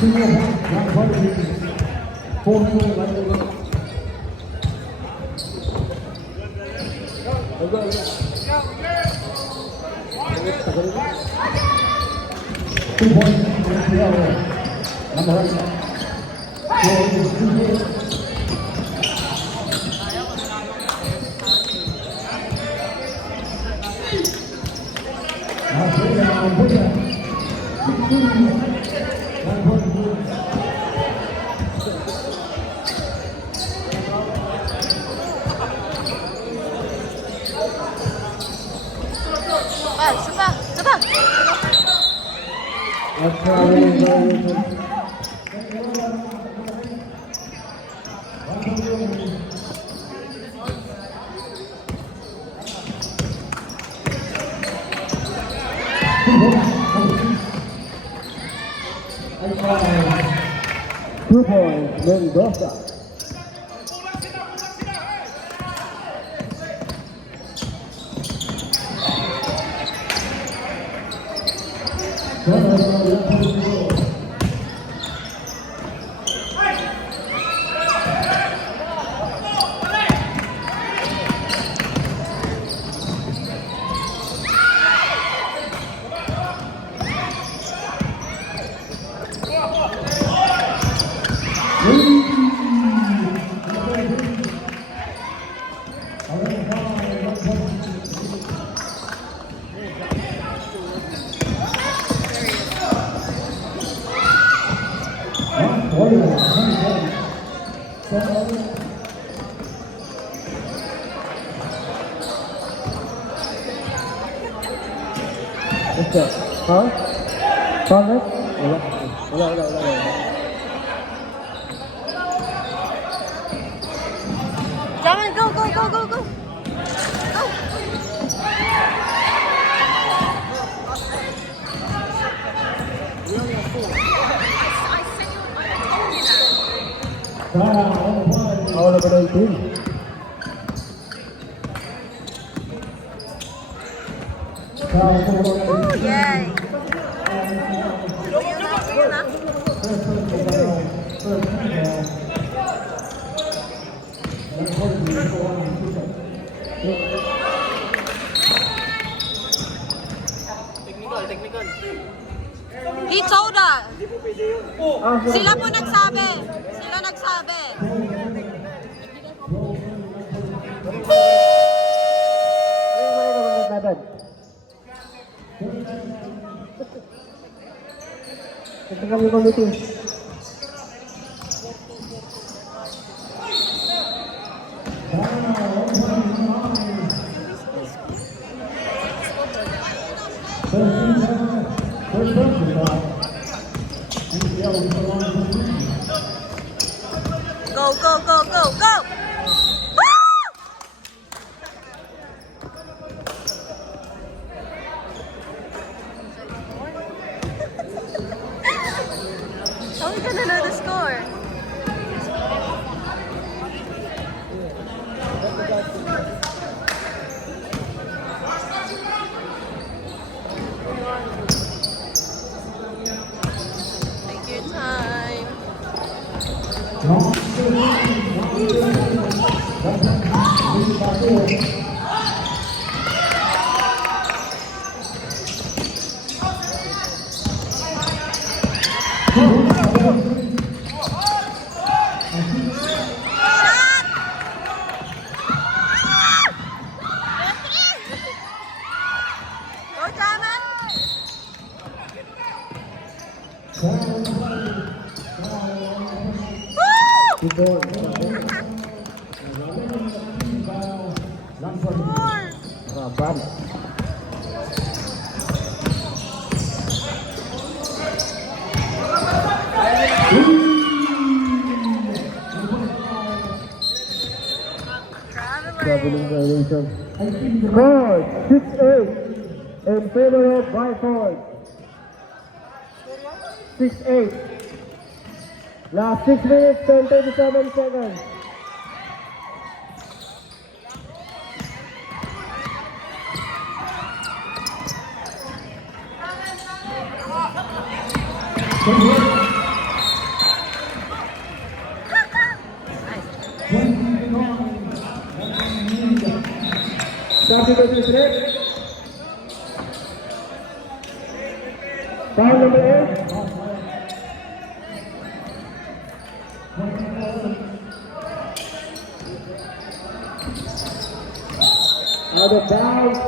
2 points, Mendoza. Hả? Con đấy? Wala. Jaman, go. Go. All over the team. Oh, yay. Ayun na. Technical. He told us. Sila po nagsabi. Technical committee. Go. How are we gonna know the score? Take your time. Go, Jaman! Raban. Traveling violation. Score 6-8 in favor of Byford. 6-8. Last 6 minutes and 37 seconds. Substitution break. Foul number 8. Out of bounds.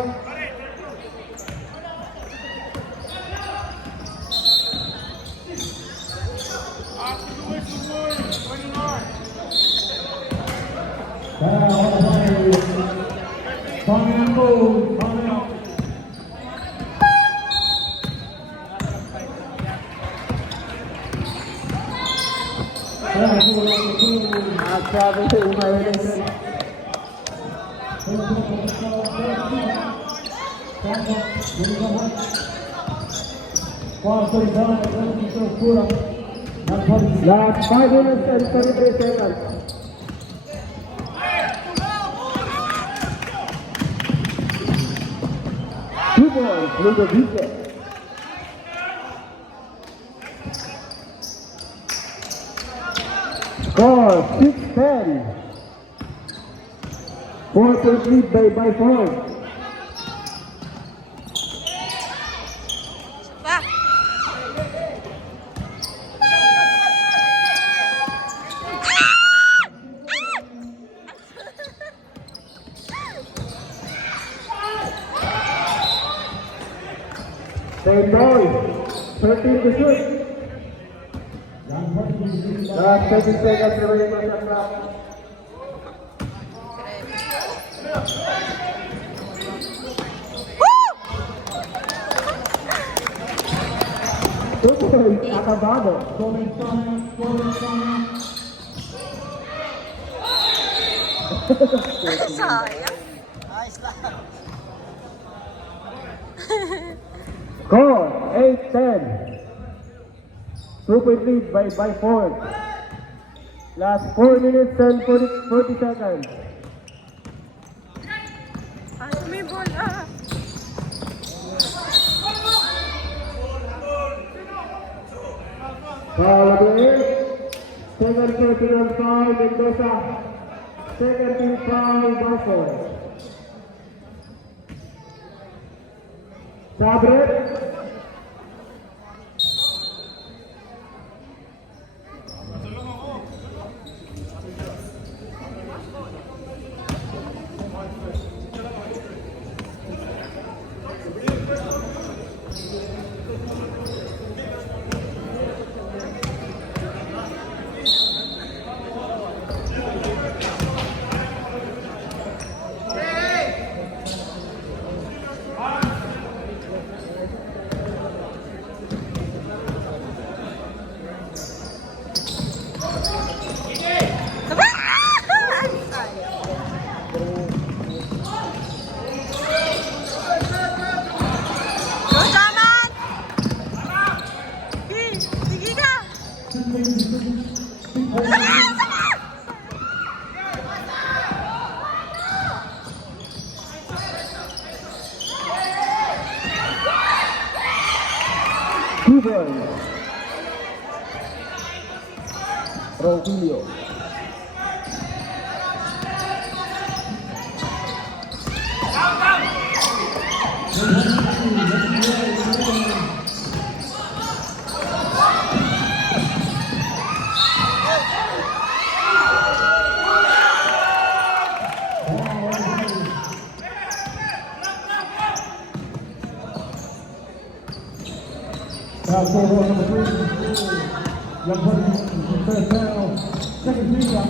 Travel to violation. Last 5 minutes and 33 seconds. Two points, Ludovico. Score 6-10. 4-point lead by 4. Pa! Same ball. 13 to shoot. Last 30 seconds remaining on the clock. Woo! 2 points, acabado. Sayang. Score 8-10. 2-point lead by 4. Last 4 minutes and 40 seconds. Ay, may bola. Foul number 8. Second personal foul, Mendoza. Second team foul, Barford. Sabret. Go, Jaman! Sige ka! Cuban. Ronquillo. Foul number 3. Young Bucks, first foul. Second free throw.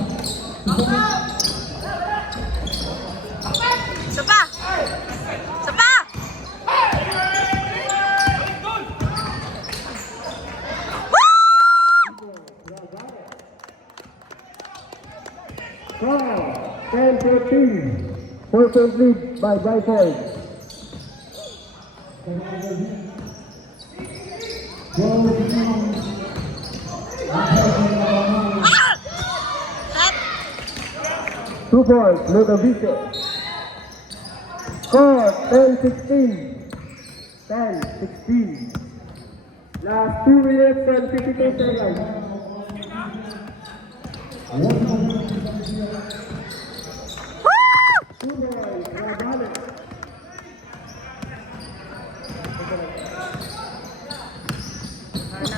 Isa pa! Isa pa! Foul. 10-13. 4-point lead by 4. Set! 2 points, Ludovico. Score 10-16. 10-16. Last 2 minutes and 52 seconds. Woo! 2 points, Radale. Oh!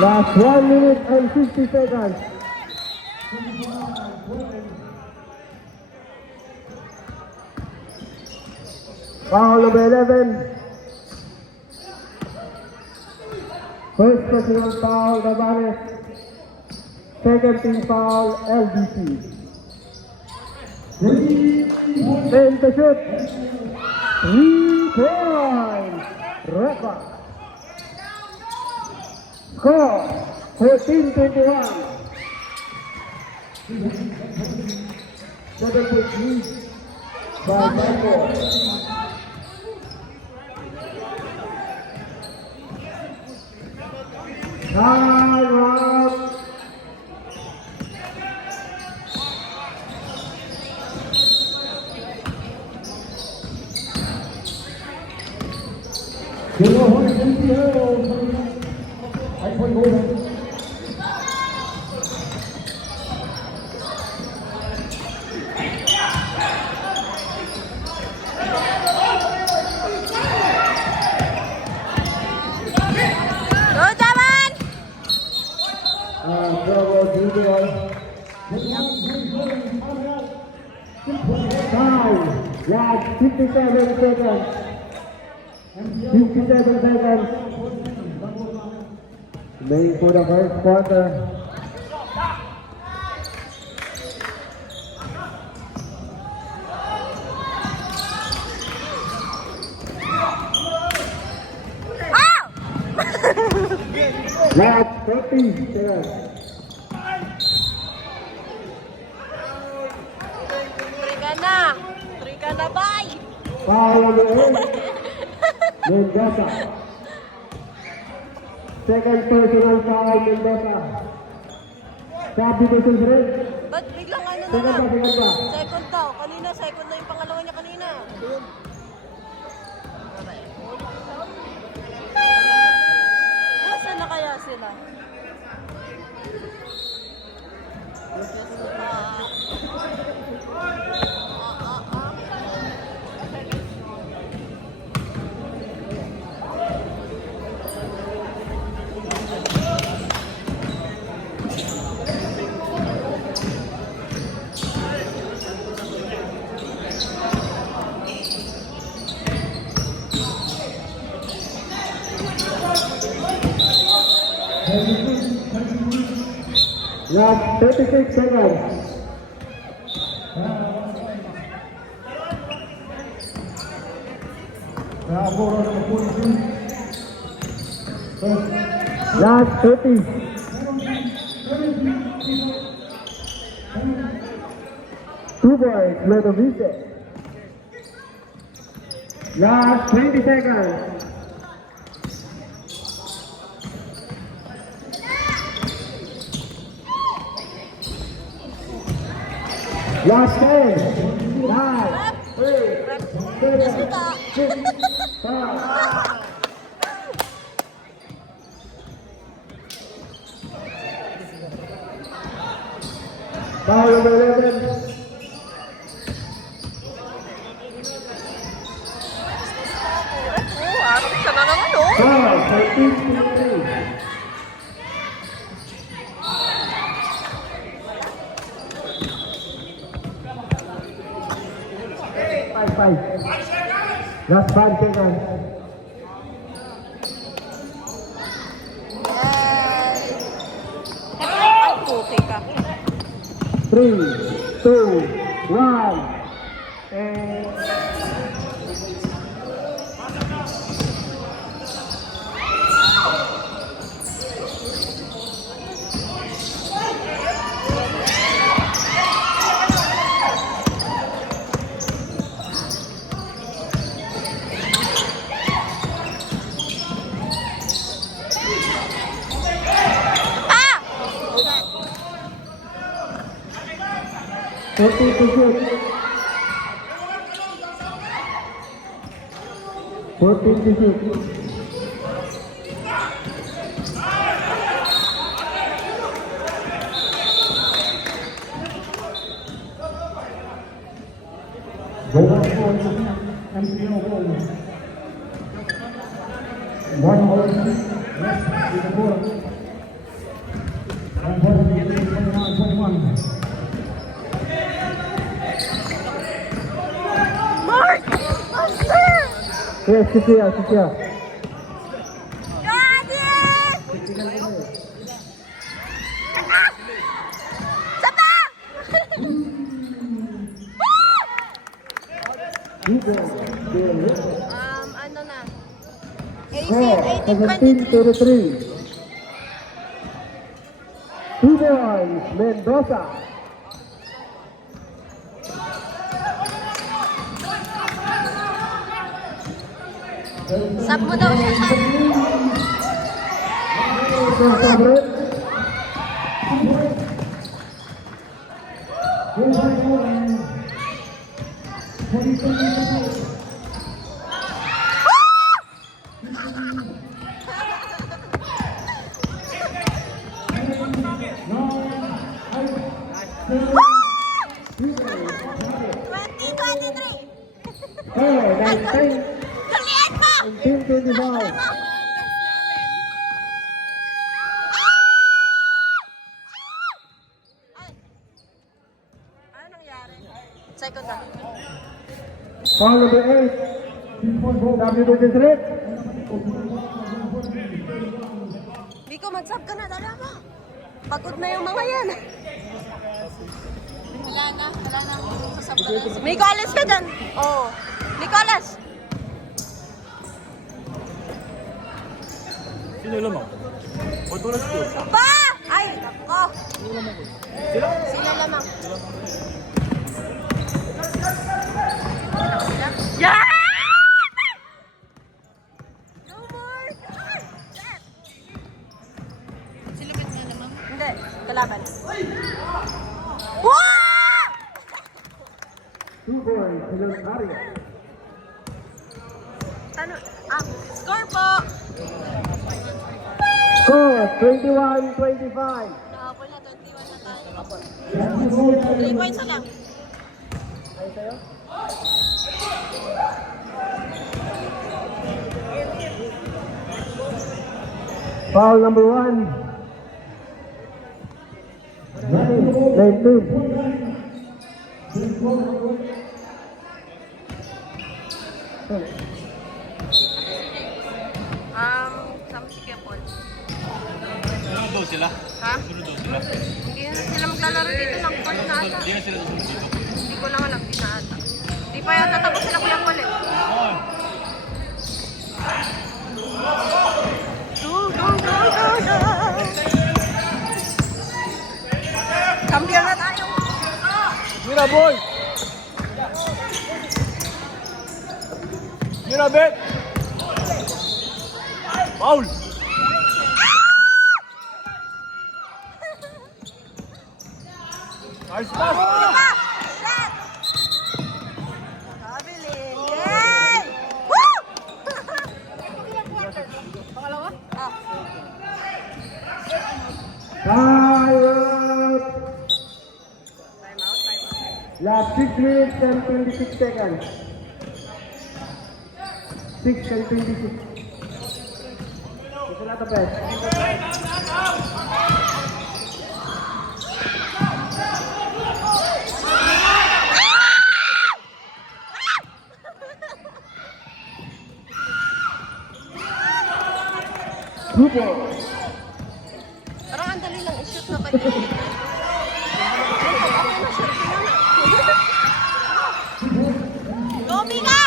Last 1 minute and 50 seconds. Foul number 11. First personal foul, Navarez. Second team foul, LBC. 10 to shoot. 3 points. Record. Score 14-21. 7-point lead by Michael. Time out. Go, Jaman! Bravo Junior. Time. Last 57 seconds. 57 seconds. Playing for the first quarter. Oh! Last 30 seconds. Three ka na, bye! Foul on the end. Mendoza. Second personal foul, Mendoza. Sabi ko sa red. Ba't biglang ano na Second lang? pa, second pa. Second daw. Kanina, second na yung pangalawa niya kanina. Nasaan na kaya sila? Last 36 seconds. Last 30. Two boys, Lodovice. Last 20 seconds. Last 10, 9, 8, 7, 6, 5. Foul number 11. Harap siya na naman, oh! Foul, 13-3. Five. Last 5 seconds. Ay, puti ka. 3, 2, 1. And 14-6. 14-6. Go on for MCL goal. 1 more left in the quarter. And 29-21. Mark! Monster! Yes, Sikia. Got it! Sapa! Ano na? 18, 17-3. Two boys, Mendoza. Sub mo daw siya, sub. Hey, 19. Galian mo! 19-25. Ano nangyari? Second na. Foul number 8. W23. Biko, mag-sub ka na. Dala mo. Pagod na yung mga yan. Wala na sasab ka na. Nicolas ka dyan. Oo. Nicolas! Sino lamang? O tulad ko? Pa! Ay, nako. Sino lamang? Yeah! No more! Set! Silupit mo lamang? Hindi, kalaban. Wow! Two boys, Hilal Arya. Ano? Score po! Score, 21-25. Nakapon na, 21 na tayo. 3 points na lang. Ay, sa'yo? Foul number 1. 19. Sama si Kepon. Sunod daw sila. Ha? Sunod daw sila. Hindi na sila maglalaro dito ng court na ata. Hindi na sila susunod dito. Hindi ko lang alam, di na ata. Di pa yata tapos sila Kuya Paul eh. Oo. Go! Kampiyon na tayo! Mira, boy! Mira, bet! Paul! Nice pass! Diba? Set! Kabilin! Yay! Woo! Pangalawa? Ah. Time out. Time out. Last 6 minutes and 26 seconds. 6 and 26. Ito na ito, Pes. Two balls. Parang ang dali lang i-shoot na kanya. Okay na, shoot ko na. Go, Mika!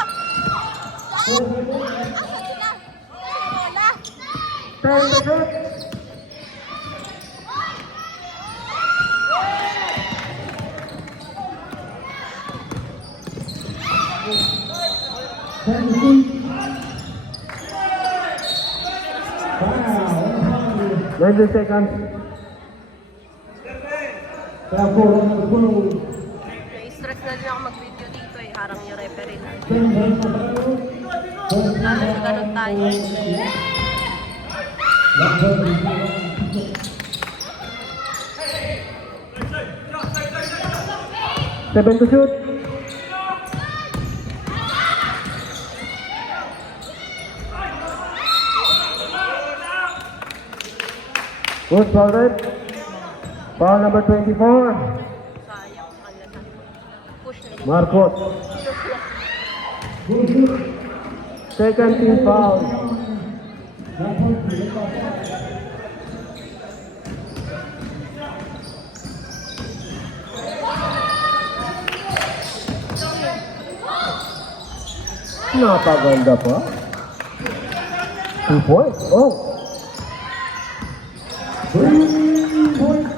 Saan? Asan sila? Bola. 10 seconds. Wow. 90 seconds. Therefore, number 12. Ganun tayo. Seven to shoot. Good foul red. Foul number 24. Sayang. Push na yun. Marcos. Second team foul. Napaganda pa. 2 points. Oh. 3 points.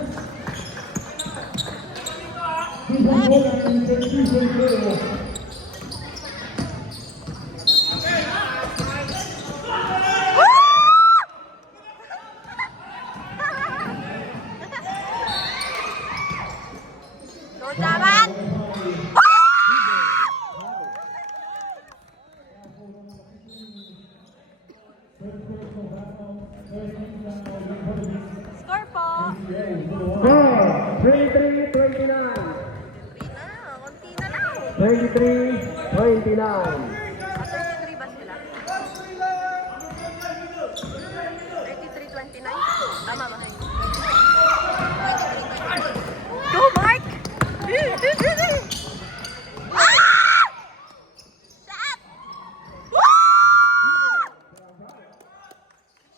Go, Jaman! Score po! Score 23-29. Konti na, konti na lang. 23-29. 33 ba sila? 33-29? Tama ba kayo? 23-29. Go, Mark! Ah! Shot! Woo!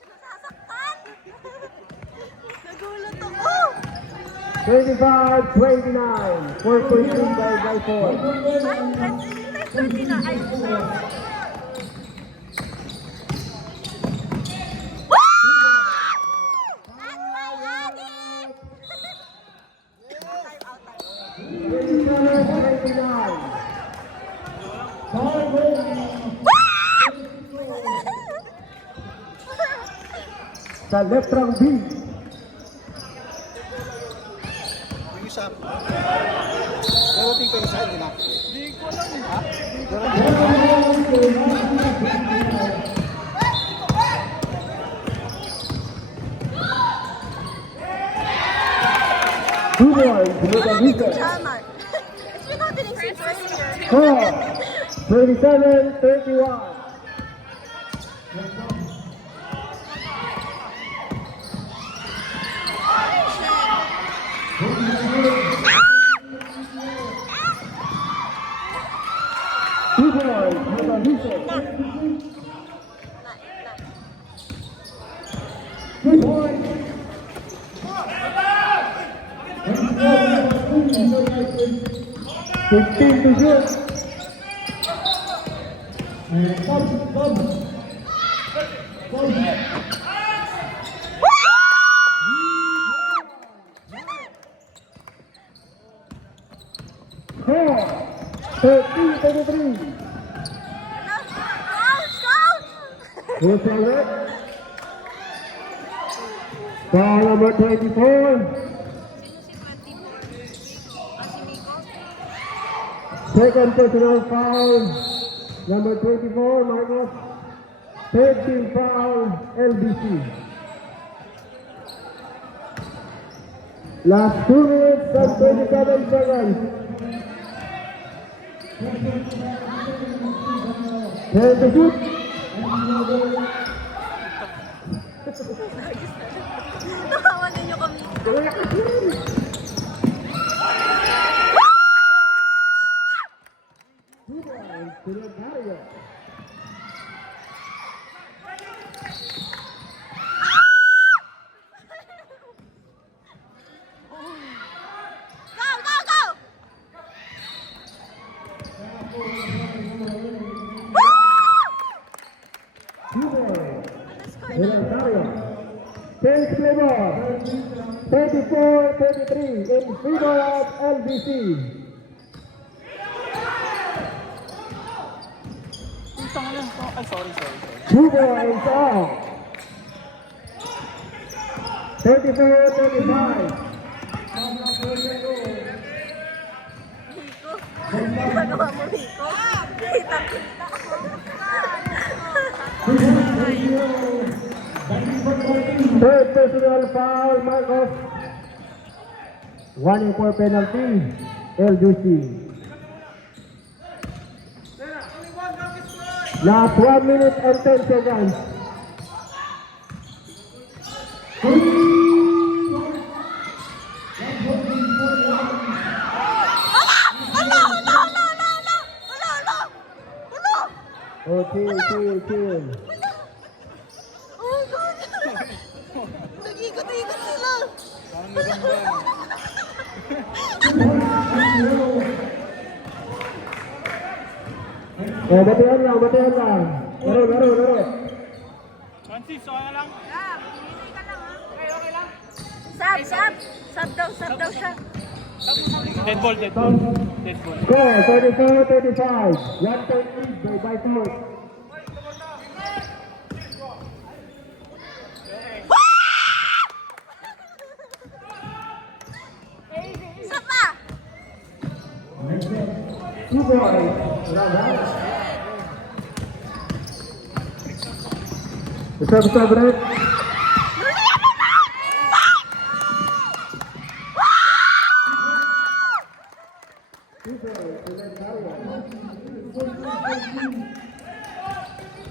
Nasasaktan! Nagulat ako! 25-29. 4.3 by 4. Ay, Sa left round B. Darating ko inside, di na? Di ko alam eh. Ha? Two boys, Budavica. Chairman. It's been happening since earlier. Score 27-31. Two boys, Budavica. Two boys. 15 to shoot. Score 13-33. Good for it. Foul number 24. Second personal foul, number 24, Marcos. Third team foul, LBC. Last 2 minutes and 27 seconds. 10 to shoot. Nakawan ninyo kami. Go, go, go! Tenth flavor, 34-33 in favor of LBC. Ay, sorry. Two boys off. 34-35. Ano mo, Rico? Kita-kita. Third personal foul, Marcos. 1-4 penalty, LGC. Last 1 minute and 10 seconds. Oh, chill. Oh, God. Nag-ikot-ikot sila. Parang maganda. Oh, batihan lang. Laro. Francis, so ka lang. Sab daw siya. Dead ball. Score, 34-35. 1 point lead by force. Isa pa. Two boys. Bisa break.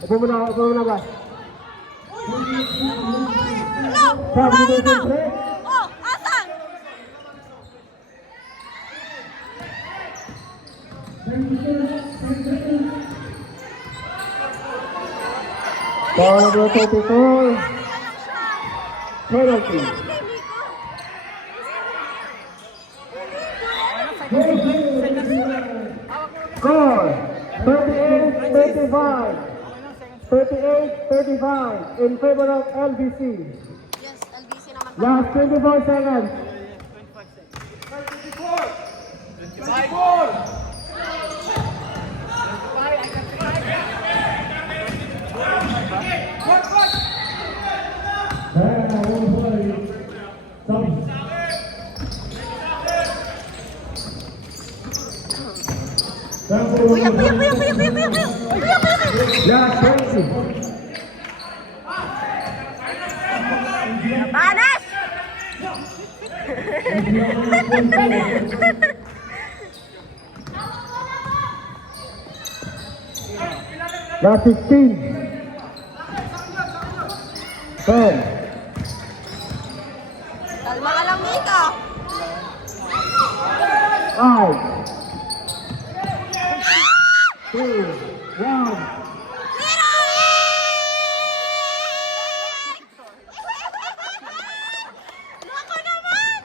Apa muna ba? Oh, asan? Foul number 34. Penalty. Score 38-35. 38-35 in favor of LBC. Yes, LBC naman. Last 24 seconds. Kuya. Last 20. Panas! Last 16. 10. Kalma ka lang, Mika. 5. 2. 1. Loko naman!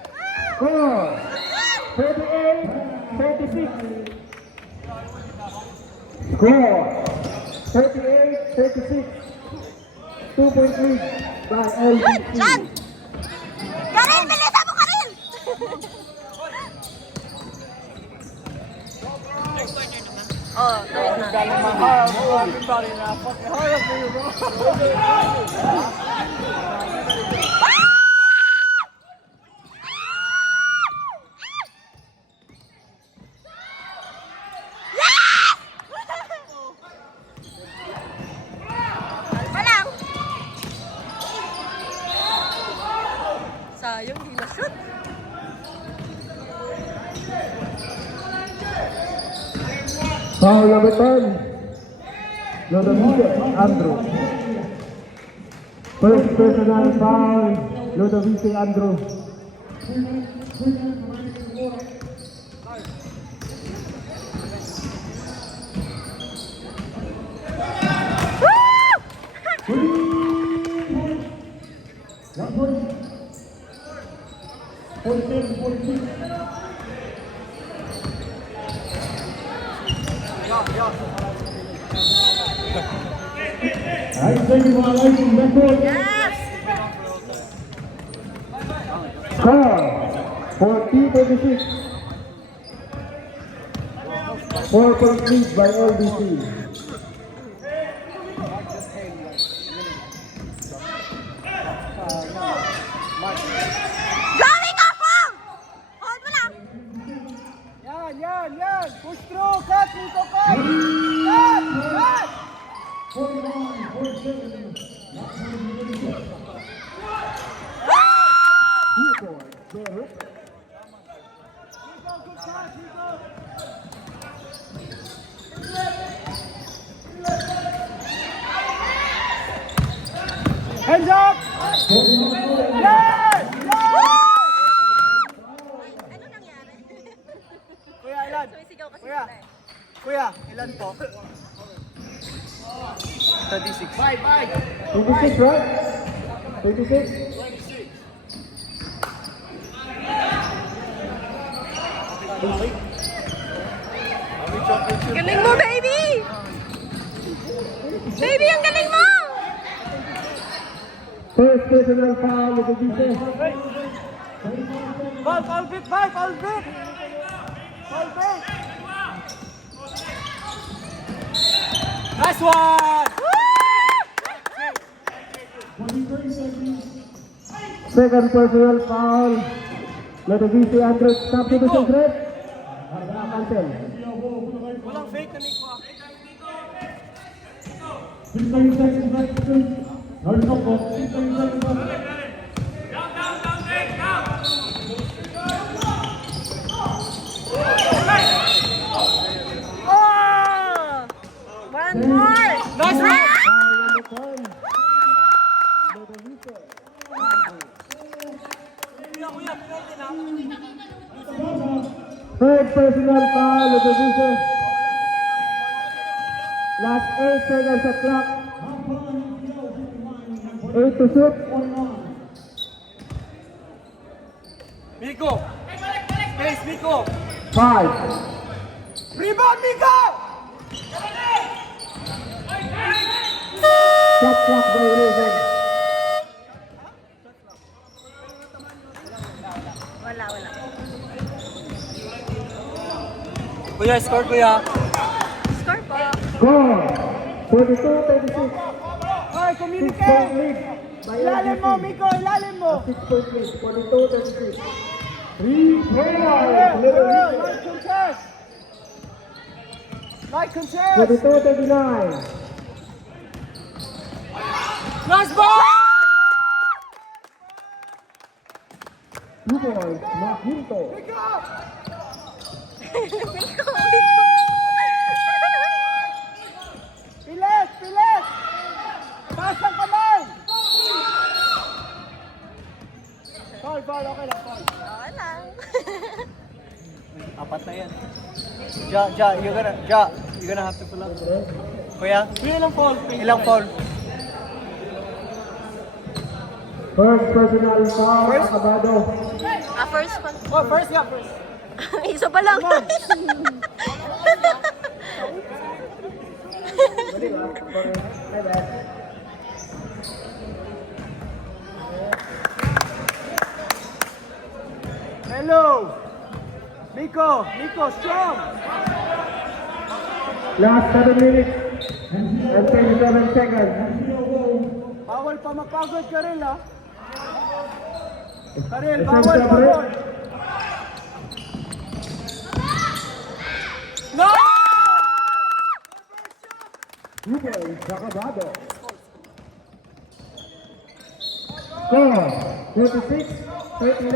Score 38-36. Score 38-36. 2 point lead by LBC. Jan! Karin, bilisan mo, Karin! Oh, tuloy na. Kalma lang. Sayang, di na-shoot. Foul number 10. Ludovic Andrew. First personal foul, Ludovic Andrew. I think you are liking that one. Yes! Score 40-36. 4 point lead by LBC. Gawin ka, Pong! Hold mo lang. Yan. Push through, cut, Nico, cut. points. Derek. Hands up! Yes! Ano nangyari? Kuya, ilan? Sumisigaw kasi Kuya. sila eh. Kuya, ilan po? 36. 26, right? 26. Galing mo, baby! Baby, ang galing mo! First personal foul with the defense. Foul bit, bye, foul bit! Foul bit! Nice one! Second personal foul. Let the VC Andrew substitution threat. Cancel. Walang fake na Nico. 15 seconds left. Hard stop po. 15 seconds left. Oh! One more! Nice one! Foul number 10. Let the VC. Third personal foul with the VC. Last 8 seconds of clock. 8 to shoot. Miko! Space, Miko! 5. Rebound, Miko! Shot clock violation. Wala, wala. Kuya, score kuya. Score po. Score. 42-36. Hoy, 6 communicate! point lead by Ilalim mo, LGC. Miko, ilalim mo! 6 point lead. 42-36. 3 points. Light Little Vista. contest! Light contest! 42-39. Last ball! 2 points. Mark Hinto. Miko! Biko, biko. Pilit! Pilit! Taas ang kamay! Foul, foul, okay lang, foul. Okay lang. Apat na yan. You're gonna have to pull up. Kuya? Ilang foul? Ilang foul? First personal foul. First? Acabado. First one. Oh, first nga, first. Isa pa lang. My bad. Hello! Miko! Miko, strong! Last 7 minutes and 27 seconds. Bawal pa mapagod ka rin, ha? Karel, Essential bawal, break. bawal! No! 2 points. Acabado. Score. 46-39.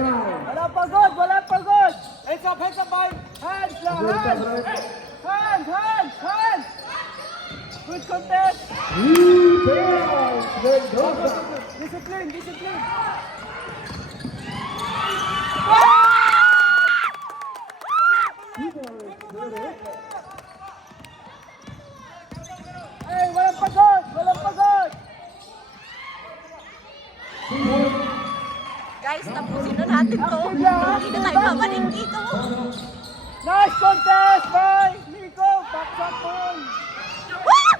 Wala pagod, wala pagod! Heads up, boy! Hands lang, hands! Hands, hands, hands! Good contest! 3 points. Mendoza. Discipline, discipline! Hey, walang pagod! Walang pagod! Guys, tapusin na natin to. Hindi na tayo babalik dito. Nice contest by Nico! Backshot point! Woo!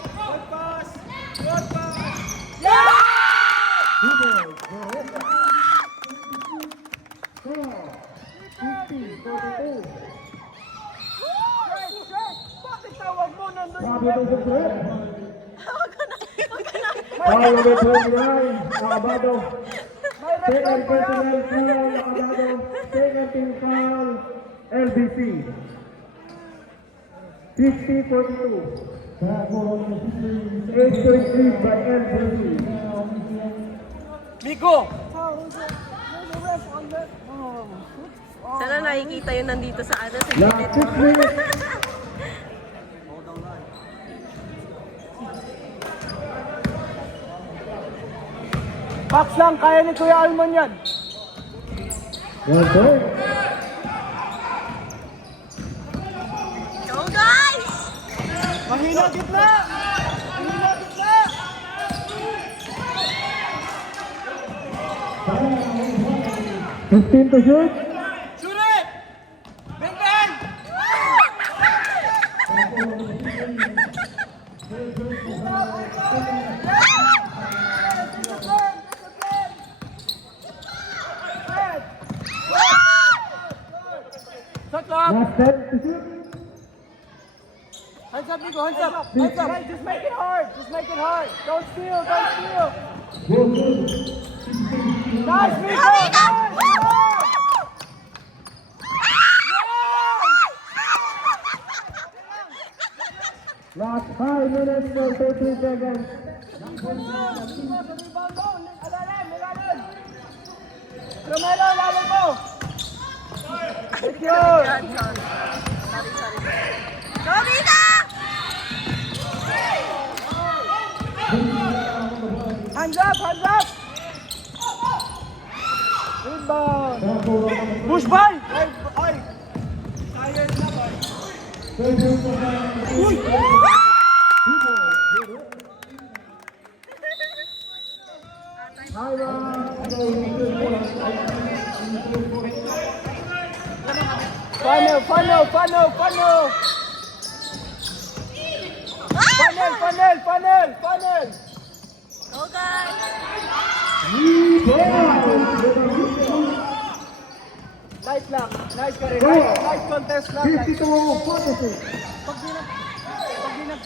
Good pass! Good pass! Yeah! 2 points. Score. 50-42. Straight, straight! Bakit tawag mo nandun yung Substitution threat. Huwag ka na. Huwag ka na. Foul number 29. Acabado. May Second respect ko yan! personal foul. Acabado. Second team foul. LBC. 50-42. 8 point lead by LBC. Miko! Who's the ref on that? Sana nakikita yun nandito sa ano, sa Last gilid 6 mo. minutes. Box lang, kaya ni Kuya Almon yan. 1 point. Go guys! Mahina gitna! Mahina gitna! 15 to shoot. Shoot it! Bang bang! Shot clock! Last 10 to shoot. Hands up, Nico, hands up! Hands up! Hey, just make it hard! Just make it hard! Don't steal! Don't steal! Nice, Nico! Nice! Last 5 minutes for 30 seconds. Romelo, laban mo! Thank you! Johnson. Sorry. Go, Vita! Hands up! Hands up! Rebound! Push by! Ay! Ay! Tired na ba? Uy! Funnel! Funnel! Funnel! Funnel! Funnel! Funnel! Funnel! Funnel! Go guys! Nice lang. Nice ka rin. Nice contest lang. 50 to 46. Pag di nag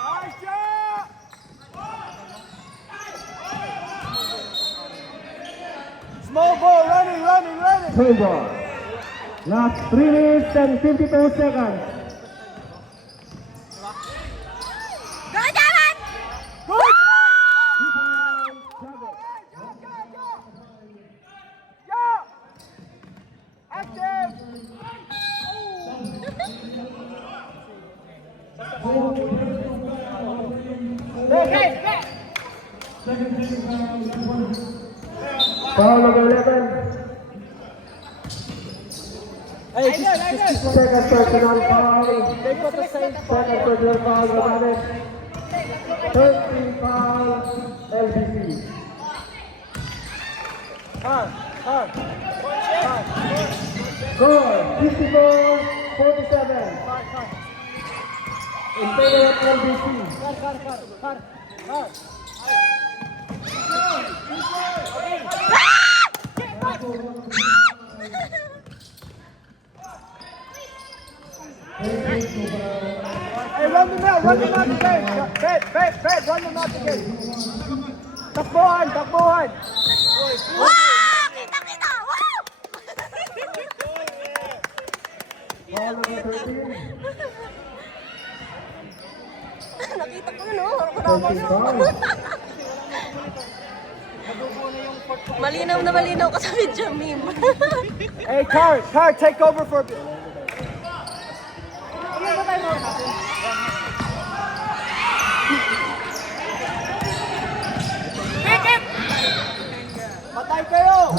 Nice shot! Small ball, running, running, running. Play ball. Last 3 minutes and 52 seconds. Go, Jared! Good! Go! Active! Hey! Foul number 11. Hey, just Second personal foul. they got the same Second personal foul, Romanes. 13 foul, LBC. hard. Score 54-47. In favor of LBC. Hard. Hey, run them out the game. Bet, run them out the game. Takbuhan. Wow! Kita! Wow! Foul number 13. Nakita ko yun, oh. 13 foul. Malinaw ka sa video meme. Hey, Car, take over for a bit. Patay kayo!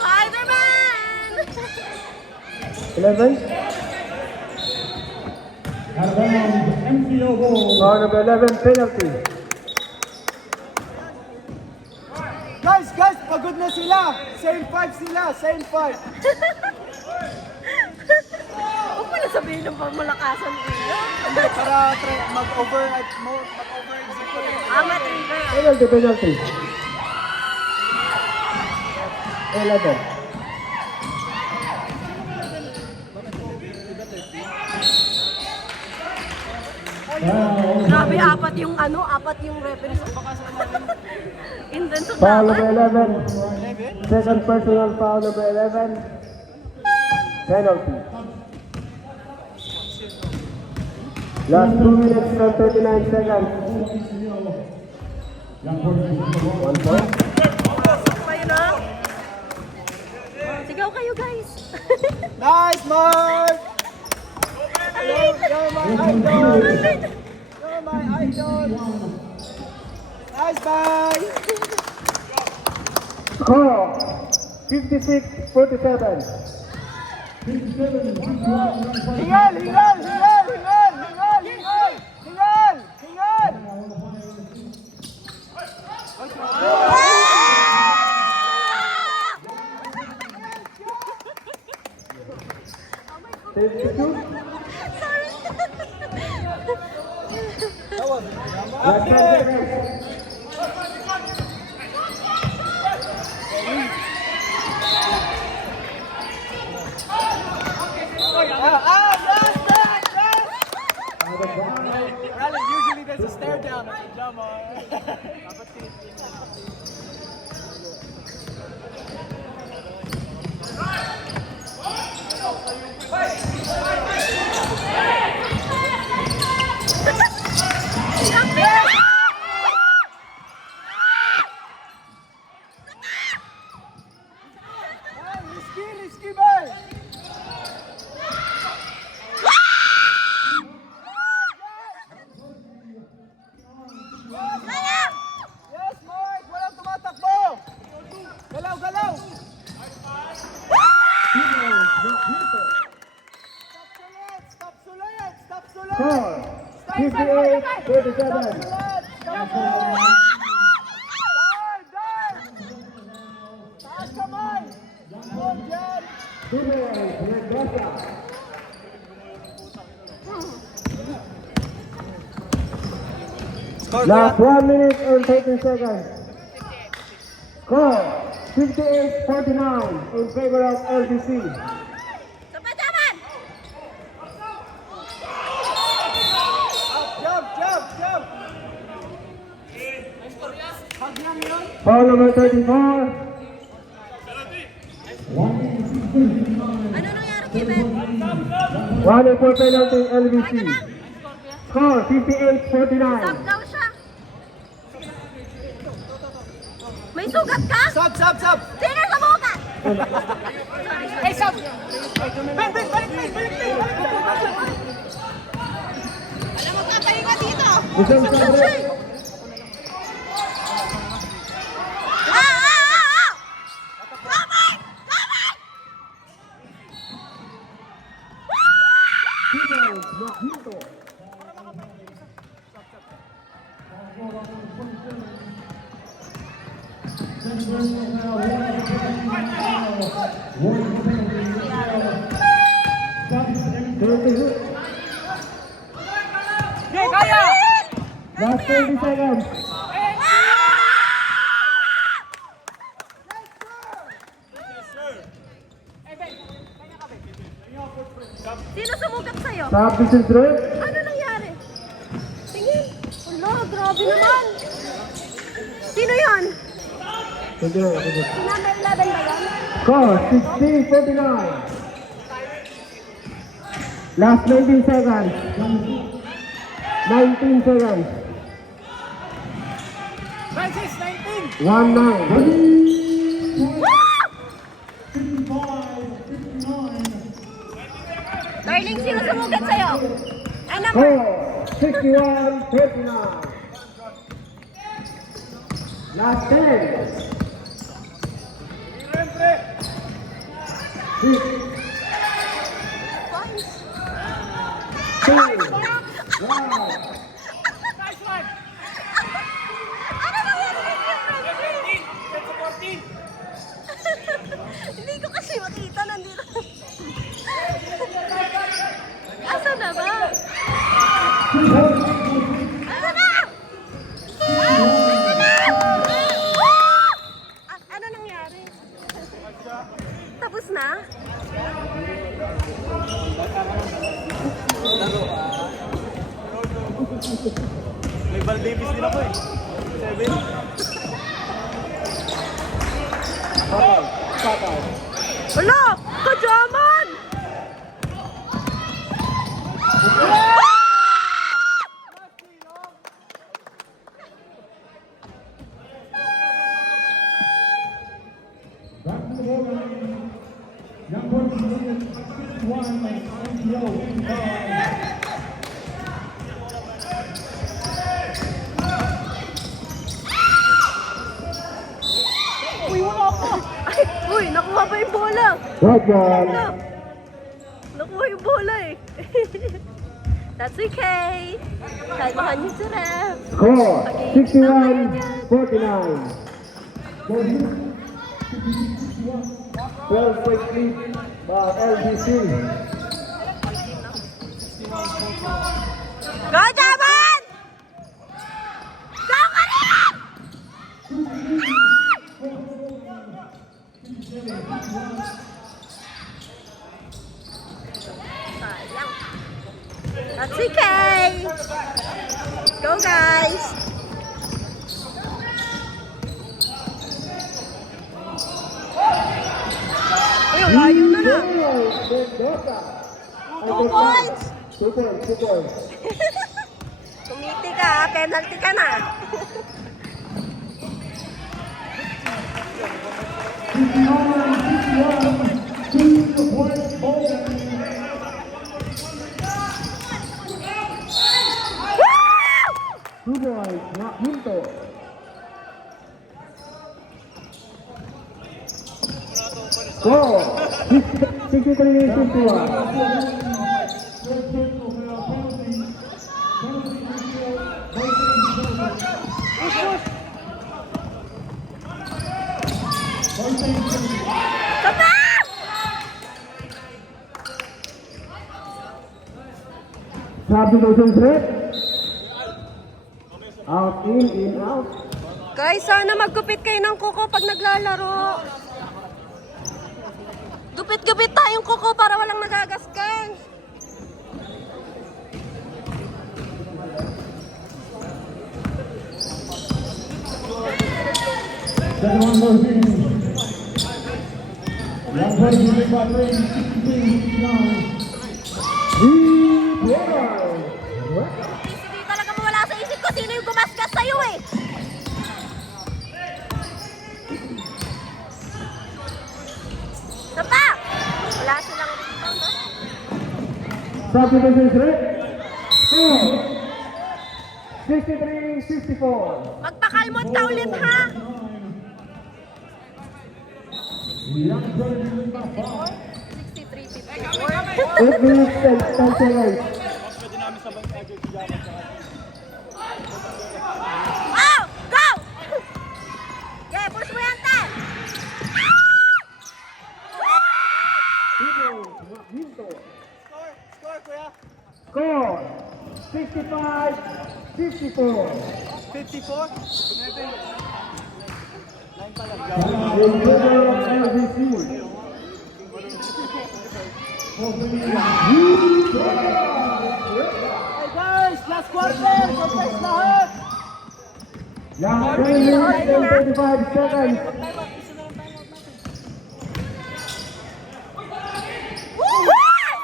Spider-Man! 11. MCO ball. Foul number 11, penalty. Guys, pagod na sila. Same 5 sila, same 5. Huwag mo na sabihin ng pagmalakasan ko. Hindi, para mag-over-execute. Amat River. Penalty, penalty. 11. Grabe, apat yung reference. Intenso Foul dapat. number 11. Second personal foul number 11. Penalty. Last 2 minutes and 39 seconds. 1 point. Pasok pa yun, ah. Sigaw kayo, guys. Nice, Mark! You're my idol! You're my idol! Nice, bye! Score 56-47. Hingal! Hingal! Hingal! Hingal! Hingal! Hingal! Hingal! Hingal! Last 10 seconds. Rally, usually there's a stare down at the drama. Risky, boy! Yes, Mark! Walang tumatakbo! Galaw, galaw! Stop sulit! Stop sulit! Score Stop 58-47. Stop sulit! Taas kamay! Good, Jen! Mendoza. Last 1 minute and 13 seconds. Score 58-49 in favor of LBC. Tapat-tapat! Jump, jump, jump! Hug niya yun? Foul number 34. Ano nangyari kay Ben? 1 for penalty LBC. Score 58-49. Stop daw siya. May sugat ka? Sub, sub, sub! Dinner sa buka! Hey, sub! Ben, Ben, balik, Ben, balik, Ben! Alam mo, tatayo ka dito. Isang sabre. Kamay! Kamay! Okay, kaya! Last 20 seconds. Sino sumugat sa'yo? Substitution throw. Ano nangyari? Tingin. Wala, grabe naman. Sino yun? Sige, sige. Si number 11 ba yun? Score 16-49. Last 19 seconds. 19 seconds. Francis, 19! 1-9. Darling, sino sumugat sa'yo? Ano number? Score 61-39. Last 10. 6. 2. 1. Nice one! Ano nangyari kay Francis? Hindi ko kasi makita, nandito. Asa na ba? Asa na? Wala! Kajaman! Back to the ball game. Young boys leading 61 NCO 55. Uy, wala pa! Ay, uy, nakuha pa yung bola! Good ball. Wala! Nakuha yung bola eh! That's okay! Kalmahan niyo si Ref! Score 61-49. 12 point lead by LBC. Go, Jaman! Go ka rin! Sayang. That's okay! Go, guys! Uy, ang layo na na! Mendoza. 2 points! 2 points, 2 points. Kumiti ka, penalty ka na. Two boys, not Minto. Score 63-51. Tama! Substitution threat. Out, in, out. Guys, sana maggupit kayo ng kuko pag naglalaro. Gupit-gupit tayong kuko para walang nagagaskan. Second one goes in. Young boys leading by 3, 63-59. Hindi talaga mawala sa isip ko sino yung gumasgas sa'yo eh. Sapa! Wala silang rebound ha? Substitution threat. Score 63-64. Magpakalmot ka ulit ha? Young boys leading by 5. 63-54. 8 minutes and 10 seconds. Oh! Go! Yeah, push mo yan, Tan! Minto. Score, kuya. Score 65-54. 54? In favor of LBC. Hey guys, last quarter! Compress lahat! Young 10 minutes and 35 seconds.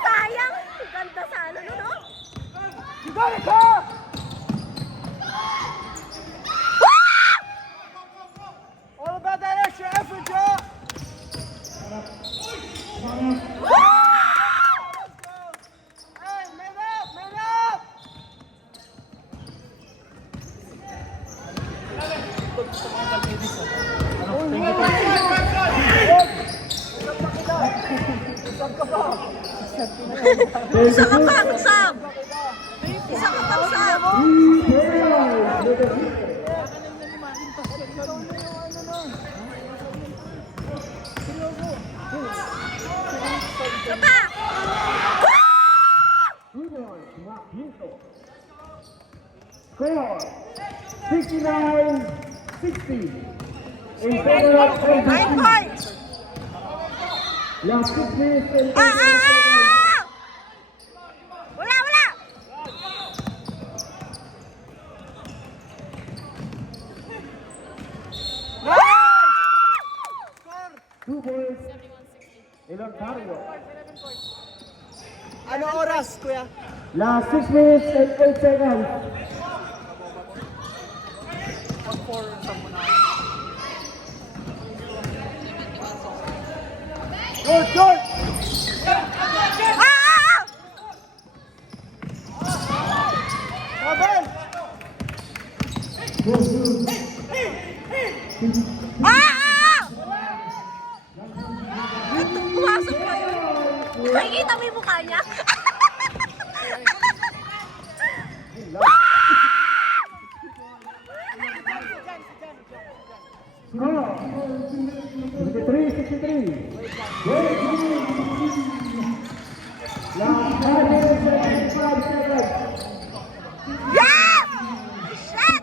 Sayang! Ganda sana nun, no? You got it, ha! All about that extra effort, Joe! Hey, made up, made up! Isa ka pa, Sam! Isa ka pa, Sam! Isa pa! Score 69-60. In favor of 9 LBC. points! Young 6 minutes and 35 Ah, ah, seconds. ah! Wala, wala! Score! 2 points in Ontario. Ano oras, kuya? Last 6 minutes and 8 seconds. Short, short! Abel! Pumasok pa yun. Nakikita mo yung mukha niya? Score 63-63. Last 5 minutes and 5 seconds. Yeah! Shit!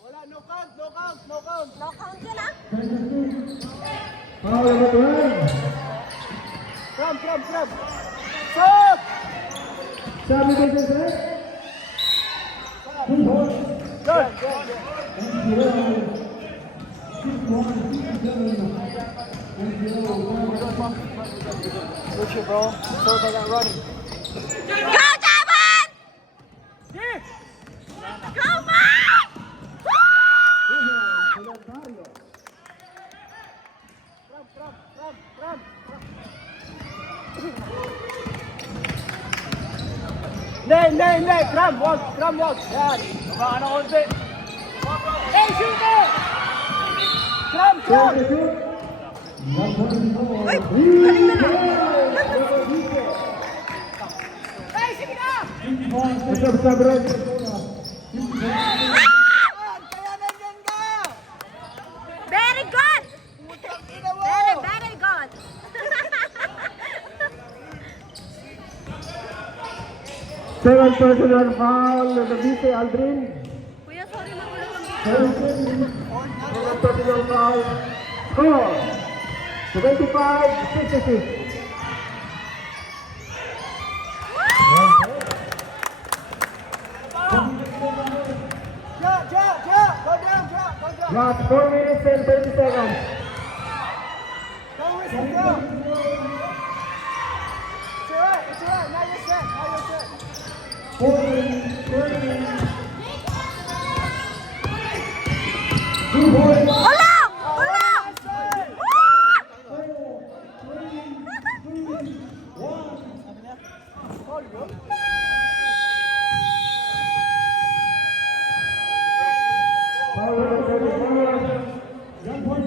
Wala, no count, no count, no count. No count yun ah. Foul number 12. From. Stop! Sabi ko sa set. 2 points. Good. Push it, bro. So they got running. Go, Javon! Go, Mike! Nay, Kram, wag. Yan. Baka na konti. Hey, shoot it! Kram! Uy, galing na lang. Hey, sige na! What's up, Sabret? Kaya nandiyan ka! Very good! Putang ina mo! Very good! Second personal foul of the BC Aldrin. Kuya, sorry magulat ang video. Second personal foul. Score 75-66. Ja, go down. Last 4 minutes and 30 seconds. Go, Whistle, go! It's alright, now you're set. 2 points. Hala! Hala!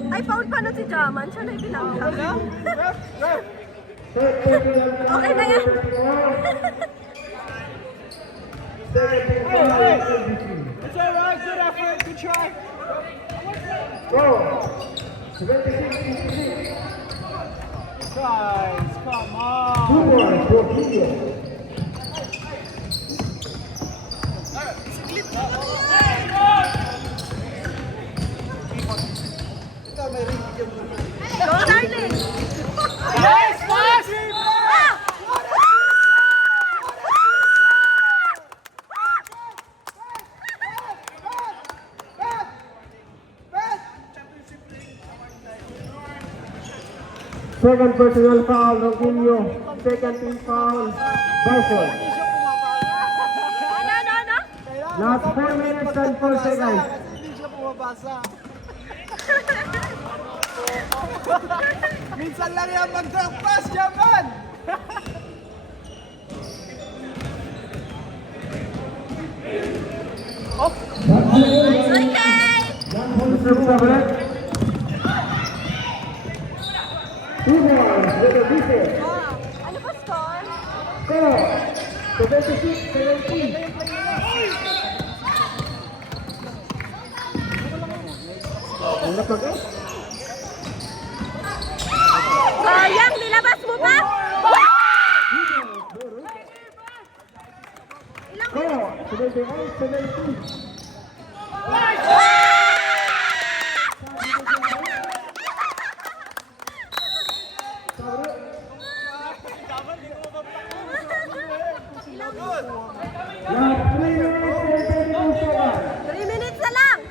Ay, foul pa na si Jaman. Siya na ipinangka. Okay na yan. It's alright, good effort, good try. Go. 76-66. Guys, come on. 2 points for Kenya. Go, darling! Yes, pass! Ah! Second personal foul, Ronquillo. Second team foul, Bison. Ano? Last 4 minutes and 4 seconds. Hindi siya pumabasa. Minsan lang yan mag-drop pass, Japan! Okay! Mr. Sabret. 2 points for the BC. Ano ba score? Score 76-17. Hirap na ka? Sayang, nilabas mo pa? Ilang Score 78-17. Last 3 minutes and 32 seconds. 3 minutes na lang.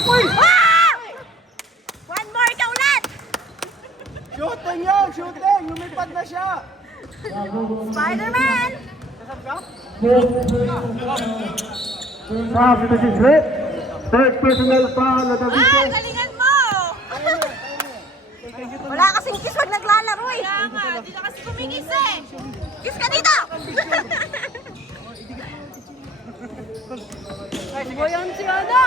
Uy! Ah! One more ka ulit! Shooting yun! Shooting! Lumipad na siya! Spider-Man! Nasab ka? Substitute. Third personal foul at the Ay, wicket. galingan mo! Wala kasing kiss pag naglalaro eh. Kaya nga, di na kasi kumikis eh. Kiss ka dito! Ano yan si Ana?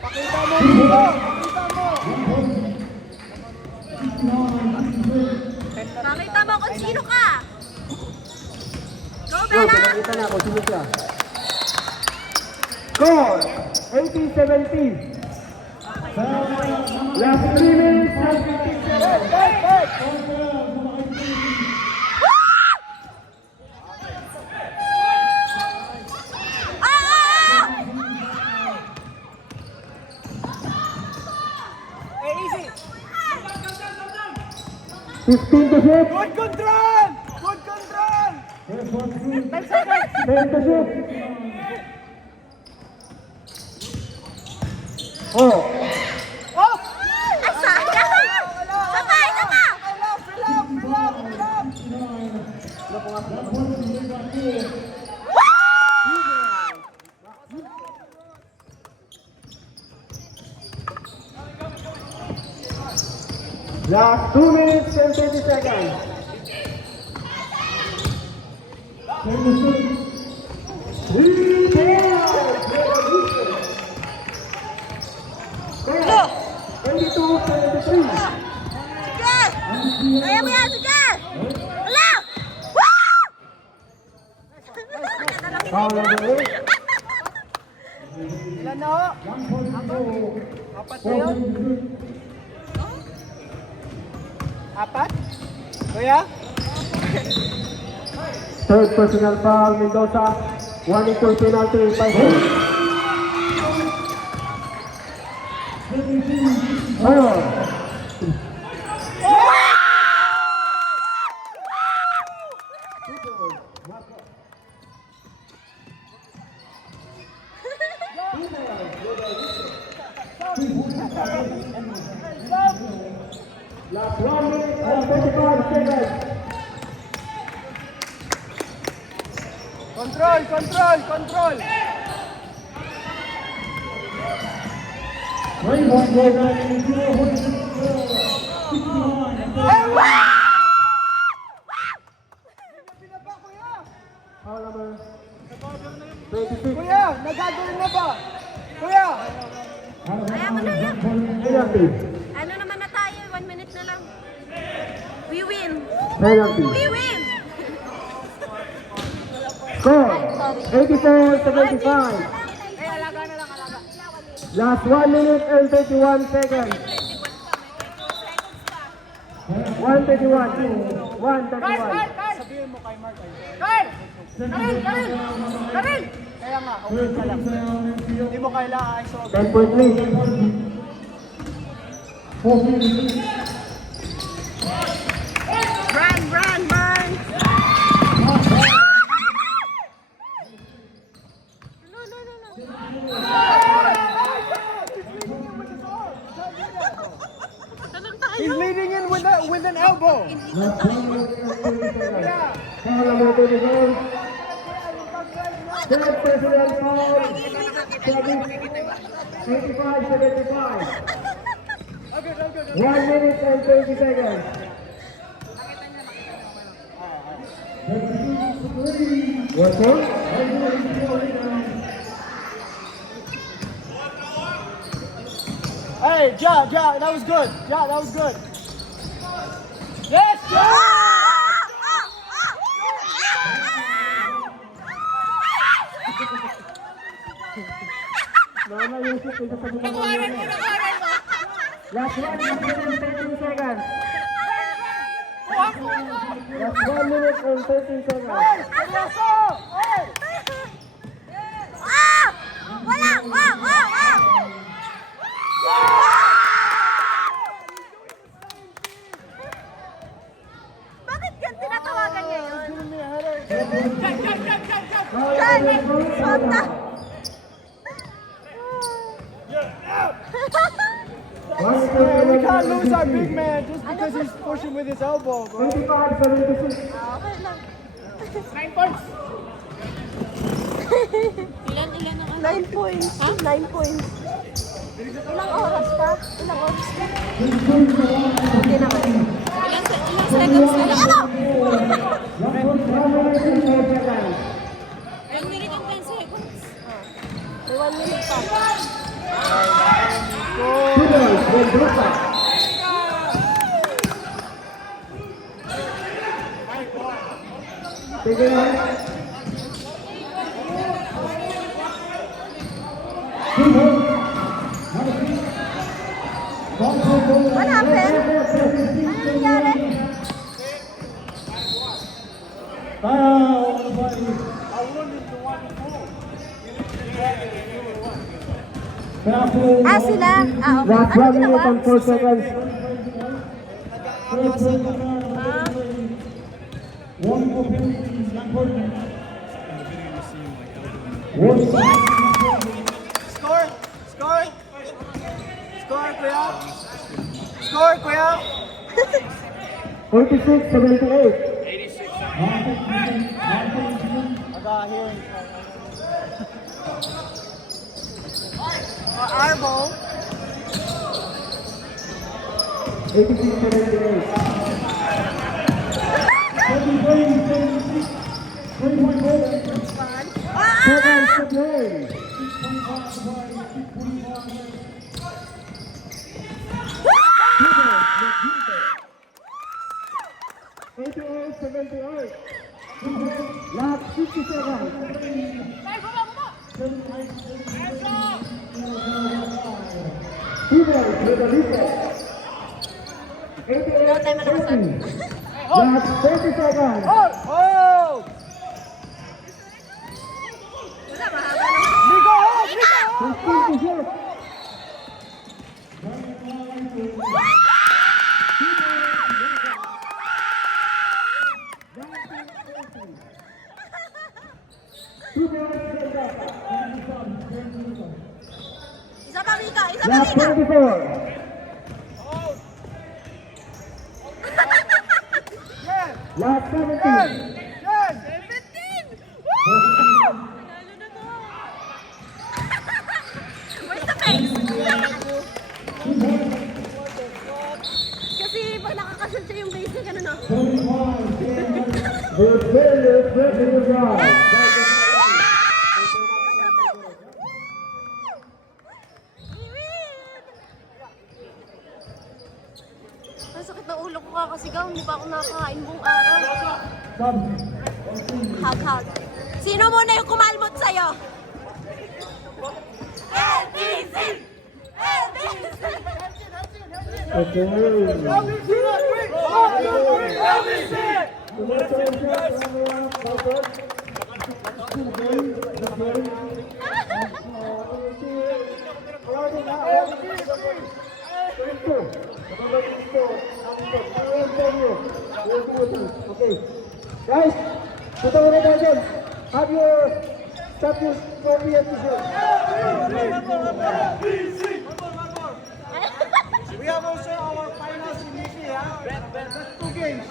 Pakita mo dito! Pakita mo! Pakita mo kung sino ka. Go, Go, Bella! pinakita na kung sino siya. Score, 80-70. Last 3 minutes and 15 seconds. Hey, easy! 15 to shoot. Good control! Good control! 10 to shoot. Oh, Oh! Ay, sayang! Sabay, sabay! Fill up! Fill up! Fill up! Fill up! last 2 minutes and 20 seconds. Go! 22-73. Sige! Kaya mo yan, sige! Wala! Woo! Foul number 8. Ilan na ho? Apat na yun? Apat? Kuya? Third personal foul, Mendoza. 1-2 penalty by him. Oh, last 1 minute and 35 seconds. Control! Control! Control! Binaba, kuya! Foul number 26. Kuya! Nagagawin na ba? Kuya! Kaya mo na lang. Penalty. Ano naman na tayo? 1 minute na lang. We win! Penalty. We win! Score, 84-75. Eh, alaga na lang, alaga. Last 1 minute and 31 seconds. 131. 131. Sabihin mo kay Mark. Kyle! Karil! Karil! Karil! Kaya nga, okay ka lang. Hindi mo kailangan ISO. 10 point lead. Run, run, run! No, no, no, no. He's leading in with an elbow. Foul number 24. Third personal foul. 85-75. 1 minute and 20 seconds. What's up? Hey, Ja, that was good. Ja, that was good. Yes, Ja! Mama, yung shoot, ito sa butang mo. Last 1 minute and 13 seconds. Last 1 minute and 13 seconds. Hey, Seryoso! Hey! Ah! Wala! Wow! Wow! Wow! Bakit yan tinatawagan niya yun? Giving me a headache. Foul number 2. Swap na. We can't lose our big man just because he's pushing with his elbow, bro. 25-76. Okay lang. 9 points. Ilan ang 9 points. Ha? 9 points. Ilang oras pa? Ilang oras pa? Okay naman. Ilang seconds na lang. Ano? May 10 seconds. May 1 minute pa. Sige lang. What happened? Ano nangyari? Ah, sila? Ah, okay. Last Ano 1 ginawa? minute and 4 seconds. Ah, One more penalty, young person. One Score! Score! Score, kuya! Score, kuya! 46-78. I got hearing. Arbo. 86-78. Seconds to play. Last 50 seconds. Wala tayo malakasan. Last 30 seconds. Oh! Wala, mahaba naman. Nico! Nico! 15 to shoot. Isa pa, Mika! Isa pa, Last Mika! 24. Yes! Last 17. Yes! 17! Woo! Nanalo na to. Where's the face? Kasi pag nakakasal siya yung base niya, ganun na. The failure breaking the ground. Ang sakit ng ulo ko kakasigaw, hindi pa ako nakakain buong araw. Hag-hag. Sino muna yung kumalmot sa'yo? LBC! LBC! Okay. Okay. Guys, puto na tayo dyan. Have your champions trophy at the show. We have also our finals in Nikki, huh? That's 2 games.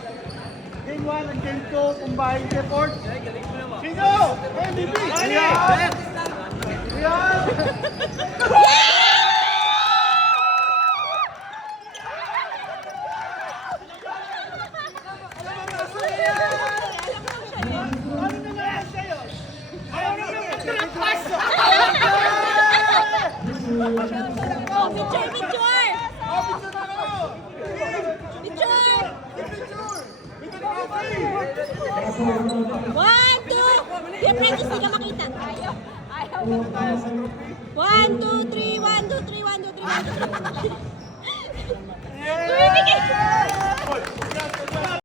Game 1 and game 2 combined effort. Sino? MVP! Yeah! Oh, picture, picture! Picture! 1, 2! Yung practice, di ka makita. Ayaw. 1, 2, 3, 1, 2, 3, 1, 2, 3, 1, 2, 3. Tumibigay!